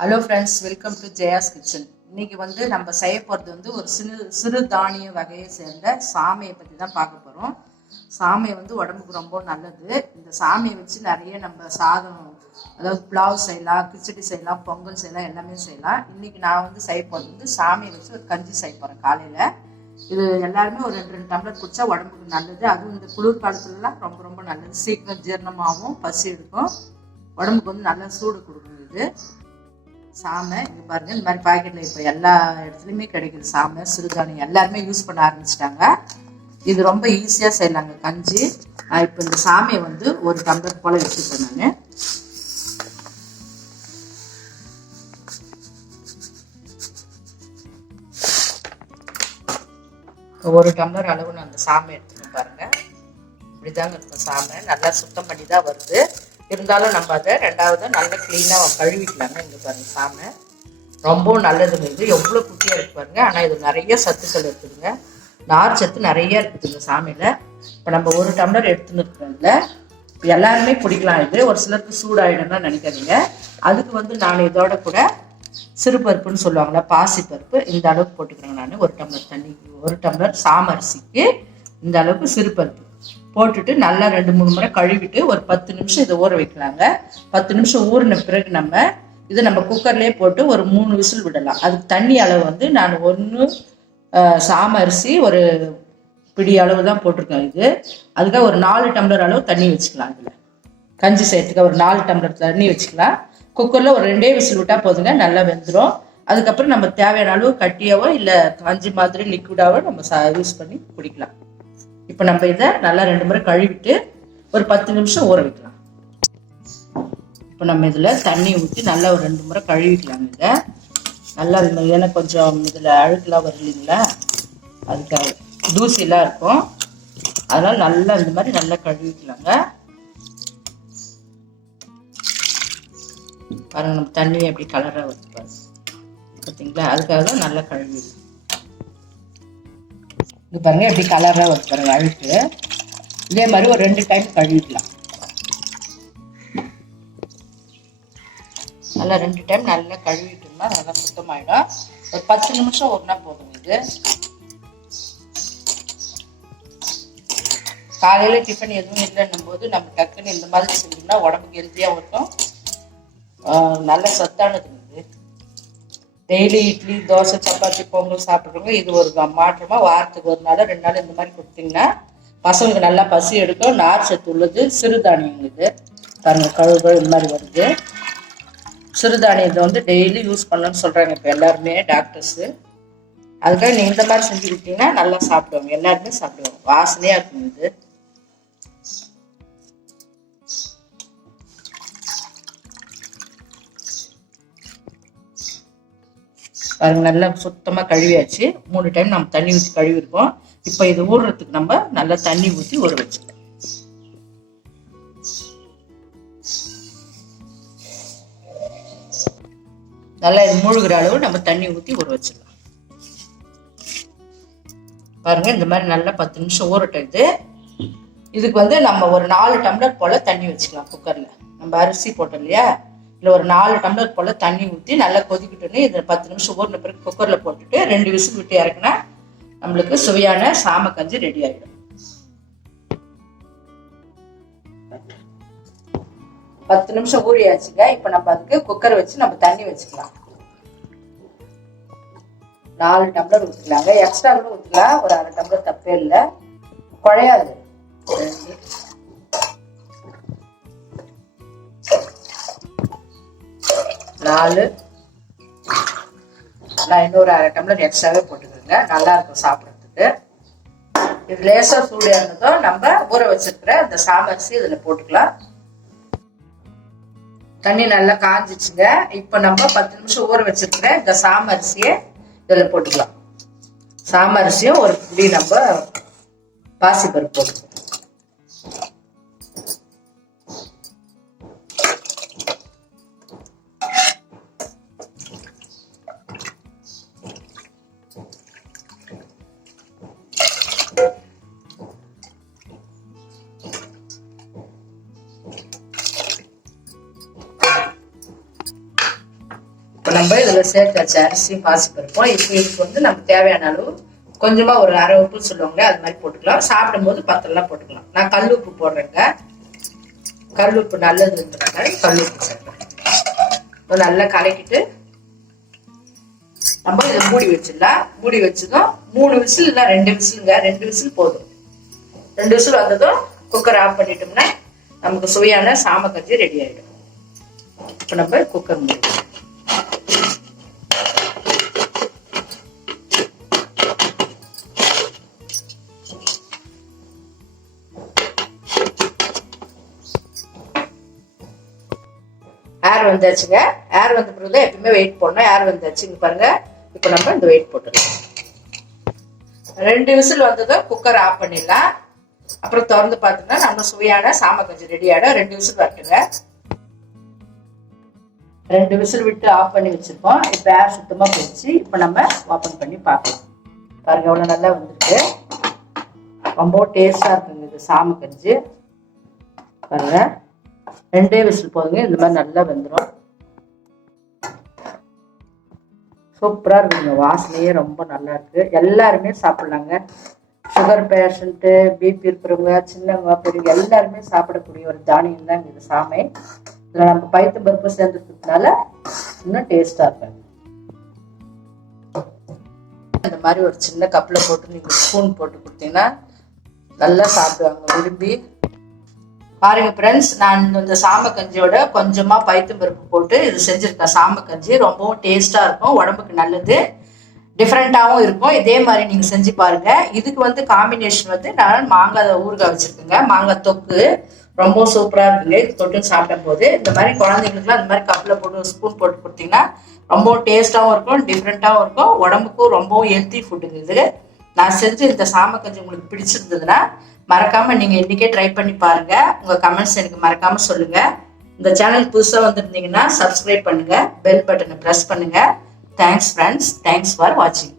Hello friends welcome to Jaya's kitchen இன்னைக்கு வந்து நம்ம செய்ய போகிறது வந்து ஒரு சிறு சிறு தானிய வகையை சேர்ந்த சாமையை பற்றி தான் பார்க்க போகிறோம் சாமை வந்து உடம்புக்கு ரொம்ப நல்லது. இந்த சாமையை வச்சு நிறைய நம்ம சாதம் அதாவது புலாவ் செய்யலாம் கிச்சடி செய்யலாம் பொங்கல் செய்யலாம் எல்லாமே செய்யலாம். இன்னைக்கு நான் வந்து செய்ய போகிறது வந்து சாமையை வச்சு ஒரு கஞ்சி செய்ய போகிறேன் காலையில். இது எல்லாருமே ஒரு ரெண்டு ரெண்டு டம்ளர் குடிச்சா உடம்புக்கு நல்லது. அதுவும் இந்த குளிர் காலத்துலலாம் ரொம்ப ரொம்ப நல்லது. சீக்கிரம் ஜீரணமாகவும் பசி எடுக்கும். உடம்புக்கு வந்து நல்ல சூடு கொடுக்கும் இது. சாமை இங்கே பாருங்க இந்த மாதிரி பாக்கெட்டில் இப்போ எல்லா இடத்துலையுமே கிடைக்குது சாமை சிறுதானியம் எல்லாருமே யூஸ் பண்ண ஆரம்பிச்சிட்டாங்க. இது ரொம்ப ஈஸியாக செய்யலாங்க கஞ்சி. இப்போ இந்த சாமியை வந்து ஒரு டம்ளர் போல் வச்சுருக்கேன் நான். ஒரு டம்ளர் அளவு நான் அந்த சாமை எடுத்துன்னு பாருங்க. இப்படிதாங்க இருக்கும் சாமை நல்லா சுத்தம் பண்ணி தான் வருது. இருந்தாலும் நம்ம அதை ரெண்டாவது நல்லா க்ளீனாக கழுவிக்கலாங்க இங்கே பாருங்கள் சாமை. ரொம்பவும் நல்லதுங்க இது. எவ்வளோ குட்டியாக இருக்கு பாருங்க. ஆனால் இது நிறைய சத்துக்கள் இருக்குதுங்க. நார் சத்து நிறைய இருக்குதுங்க சாமியில். இப்போ நம்ம ஒரு டம்ளர் எடுத்துன்னு இருக்கிறதுல இப்போ எல்லாருமே குடிக்கலாம் இது. ஒரு சிலருக்கு சூடாயிடும்னா நினைக்காதீங்க. அதுக்கு வந்து நான் இதோட கூட சிறுபருப்புன்னு சொல்லுவாங்கள்ல பாசி பருப்பு இந்த அளவுக்கு போட்டுக்கிறேன் நான். ஒரு டம்ளர் தண்ணி ஒரு டம்ளர் சாமரிசிக்கு இந்த அளவுக்கு சிறுபருப்பு. போட்டுட்டு நல்லா ரெண்டு மூணு முறை கழுவிட்டு ஒரு பத்து நிமிஷம் இதை ஊற வைக்கலாங்க. பத்து நிமிஷம் ஊறின பிறகு நம்ம இதை நம்ம குக்கர்லேயே போட்டு ஒரு மூணு விசில் விடலாம். அதுக்கு தண்ணி அளவு வந்து நான் ஒன்று சாம அரிசி ஒரு பிடி அளவு தான் போட்டிருக்கேன் இது. அதுக்காக ஒரு நாலு டம்ளர் அளவு தண்ணி வச்சுக்கலாம் இதில். கஞ்சி செய்யறதுக்கு ஒரு நாலு டம்ளர் தண்ணி வச்சுக்கலாம். குக்கரில் ஒரு ரெண்டே விசில் விட்டால் போதுங்க நல்லா வெந்துடும் அதுக்கப்புறம் நம்ம தேவையான அளவு கட்டியாவோ இல்லை காஞ்சி மாதிரி லிக்விடாவோ நம்ம ச யூஸ் பண்ணி குடிக்கலாம். இப்போ நம்ம இதை நல்லா ரெண்டு முறை கழுவிட்டு ஒரு பத்து நிமிஷம் ஊற வைக்கலாம். இப்போ நம்ம இதில் தண்ணி ஊற்றி நல்லா ஒரு ரெண்டு முறை கழுவிக்கலாம் இதை. நல்லா இது மாதிரி ஏன்னா கொஞ்சம் இதில் அழுக்கெல்லாம் வரும் இல்லைங்களா? அதுக்காக தூசிலாம் இருக்கும். அதனால் நல்லா இந்த மாதிரி நல்லா கழுவிக்கலாங்க. பாருங்க நம்ம தண்ணி எப்படி கலராக வருது பாருங்க. பார்த்தீங்களா அதுக்காக தான் நல்லா கழுவிடலாம் இது பாருங்க எப்படி கலராக வருது பாருங்க அழுக்கு. இதே மாதிரி ஒரு ரெண்டு டைம் கழுவிக்கலாம். நல்லா ரெண்டு டைம் நல்லா கழுவிட்டோம்னா நல்லா சுத்தமாயிடும். ஒரு பத்து நிமிஷம் ஒன்றா போதும் இது. காலையில் டிஃபன் எதுவும் இல்லைன்னும் போது நம்ம டக்குன்னு இந்த மாதிரி செஞ்சோம்னா உடம்புக்கு ஹெல்த்தியாகவும் இருக்கும். நல்ல சத்தானது. டெய்லி இட்லி தோசை சப்பாத்தி பொங்கல் சாப்பிட்றவங்க இது ஒரு மாற்றமாக வாரத்துக்கு ஒரு நாள் ரெண்டு நாள் இந்த மாதிரி கொடுத்தீங்கன்னா பசங்களுக்கு நல்லா பசி எடுக்கும் நார் சத்து உள்ளது சிறுதானியம் இது பாருங்கள் கழுவுகள் இந்த மாதிரி வருது. சிறுதானியத்தை வந்து டெய்லி யூஸ் பண்ணணும்னு சொல்கிறாங்க இப்போ எல்லாருமே டாக்டர்ஸு. அதுக்காக நீங்கள் இந்த மாதிரி செஞ்சு கொடுத்தீங்கன்னா நல்லா சாப்பிடுவாங்க. எல்லாருமே சாப்பிடுவாங்க. வாசனையாக இருக்கும் இது. பாருங்க நல்லா சுத்தமாக கழுவியாச்சு. மூணு டைம் நம்ம தண்ணி ஊற்றி கழுவிருக்கோம். இப்போ இது ஊறுறதுக்கு நம்ம நல்லா தண்ணி ஊற்றி ஊற வச்சுக்கலாம். நல்லா இது மூழ்கிற அளவு நம்ம தண்ணி ஊற்றி ஊற வச்சிடலாம் பாருங்க இந்த மாதிரி நல்லா பத்து நிமிஷம் ஊறட்டும் இது. இதுக்கு வந்து நம்ம ஒரு நாலு டம்ளர் போல தண்ணி வச்சுக்கலாம் குக்கர்ல நம்ம அரிசி போட்டோம் இல்லையா? இல்லை ஒரு நாலு டம்ளர் போல் தண்ணி ஊற்றி நல்லா கொதிக்கிட்டோன்னே இதில் பத்து நிமிஷம் ஊறின பிறகு குக்கரில் போட்டுட்டு ரெண்டு விசில் விட்டு இறக்குனா நம்மளுக்கு சுவையான சாம கஞ்சி ரெடி ஆகிடும் பத்து நிமிஷம் ஊறியாச்சுங்க. இப்போ நம்ம அதுக்கு குக்கர் வச்சு நம்ம தண்ணி வச்சுக்கலாம். நாலு டம்ளர் ஊற்றிக்கலாங்க எக்ஸ்ட்ரா கூட ஊற்றிக்கலாம் ஒரு அரை டம்ளர் தப்பே இல்லை. குழையாது. நாலு. நான் இன்னொரு அரை டம்ளர் எக்ஸ்ட்ராவே போட்டுக்கிறேங்க நல்லா இருக்கும் சாப்பிட்றதுக்கு. இது லேசாக சூடு இருந்ததும் நம்ம ஊற வச்சிருக்கிற அந்த சாமரிசி இதில் போட்டுக்கலாம். தண்ணி நல்லா காஞ்சிச்சுங்க. இப்போ நம்ம பத்து நிமிஷம் ஊற வச்சிருக்கிற இந்த சாமரிசியை இதில் போட்டுக்கலாம். சாமரிசியும் ஒரு புடி நம்ம பாசிப்பருப்பு போட்டுக்கலாம். அதில் சேர்த்து அரிசியும் பாசி பருப்போம் வந்து நமக்கு தேவையான அளவு கொஞ்சமா ஒரு அரை உப்பு சொல்லுவாங்க அது மாதிரி போட்டுக்கலாம். சாப்பிடும்போது பத்தெல்லாம் போட்டுக்கலாம். நான் கல் உப்பு போடுறேங்க. கல் உப்பு நல்லதுன்றதுனால கல் உப்பு சேர்ப்பேன். நல்லா கலக்கிட்டு நம்ம இதை மூடி வச்சிடலாம். மூடி வச்சதும் மூணு விசில் இல்லை ரெண்டு விசிலுங்க. ரெண்டு விசில் போதும். ரெண்டு விசில் வந்ததும் குக்கர் ஆஃப் பண்ணிட்டோம்னா நமக்கு சுவையான சாம கஞ்சி ரெடி ஆகிடும் இப்போ நம்ம குக்கர் மூடி வந்தாச்சுங்க. ஏர் வந்த பிறகு தான் எப்பவுமே வெயிட் போடணும். ஏர் வந்தாச்சு இங்க பாருங்க. இப்போ நம்ம இந்த வெயிட் போட்டுடலாம். ரெண்டு விசில் வந்ததும் குக்கர் ஆஃப் பண்ணிடலாம். அப்புறம் திறந்து பார்த்தோம்னா நம்ம சுவையான சாம கொஞ்சம் ரெடி ஆகிடும் ரெண்டு விசில் வரட்டுங்க. ரெண்டு விசில் விட்டு ஆஃப் பண்ணி வச்சிருப்போம் இப்போ ஏர் சுத்தமாக போயிடுச்சு. இப்போ நம்ம ஓப்பன் பண்ணி பார்க்கலாம். பாருங்க எவ்வளோ நல்லா வந்திருக்கு. ரொம்ப டேஸ்டாக இருக்குங்க இது சாம கஞ்சி பாருங்க. ரெண்டே விசில் போதுங்க. இந்த மாதிரி நல்லா வெந்துடும் சூப்பராக இருக்குங்க. வாசனையே ரொம்ப நல்லா இருக்கு. எல்லாருமே சாப்பிட்லாங்க. சுகர் பேஷண்ட்டு பிபி இருக்கிறவங்க சின்னவங்க பெரியவங்க எல்லாருமே சாப்பிடக்கூடிய ஒரு தானியம் தான் இது சாமை. இதில் நம்ம பைத்த பருப்பு சேர்ந்துருக்கிறதுனால இன்னும் டேஸ்டாக இருக்கும். இந்த மாதிரி ஒரு சின்ன கப்பில் போட்டு நீங்கள் ஸ்பூன் போட்டு கொடுத்தீங்கன்னா நல்லா சாப்பிடுவாங்க. விரும்பி பாருங்க ஃப்ரெண்ட்ஸ் நான் இந்த சாம கஞ்சியோட கொஞ்சமா பைத்தம் பருப்பு போட்டு இது செஞ்சிருக்கேன். சாம கஞ்சி ரொம்பவும் டேஸ்டா இருக்கும் உடம்புக்கு நல்லது. டிஃப்ரெண்ட்டாகவும் இருக்கும். இதே மாதிரி நீங்கள் செஞ்சு பாருங்க. இதுக்கு வந்து காம்பினேஷன் வந்து நான் மாங்காய் ஊறுகாய் வச்சுருக்கேங்க. மாங்காய் தொக்கு ரொம்ப சூப்பராக இருக்குங்க. இது தொட்டு சாப்பிடும் போது இந்த மாதிரி குழந்தைங்களுக்குலாம் இந்த மாதிரி கப்பில் போட்டு ஸ்பூன் போட்டு கொடுத்தீங்கன்னா ரொம்ப டேஸ்ட்டாகவும் இருக்கும் டிஃப்ரெண்ட்டாகவும் இருக்கும். உடம்புக்கும் ரொம்பவும் ஹெல்த்தி ஃபுட்டுங்க இது. நான் செஞ்சு இந்த சாம கஞ்சி உங்களுக்கு பிடிச்சிருந்ததுன்னா மறக்காமல் நீங்கள் இன்றைக்கே ட்ரை பண்ணி பாருங்கள் உங்கள் கமெண்ட்ஸ் எனக்கு மறக்காமல் சொல்லுங்கள் இந்த சேனல் புதுசாக வந்திருந்தீங்கன்னா சப்ஸ்கிரைப் பண்ணுங்கள் பெல் பட்டனை ப்ரெஸ் பண்ணுங்கள் தேங்க்ஸ் ஃப்ரெண்ட்ஸ் தேங்க்ஸ் ஃபார் வாட்சிங்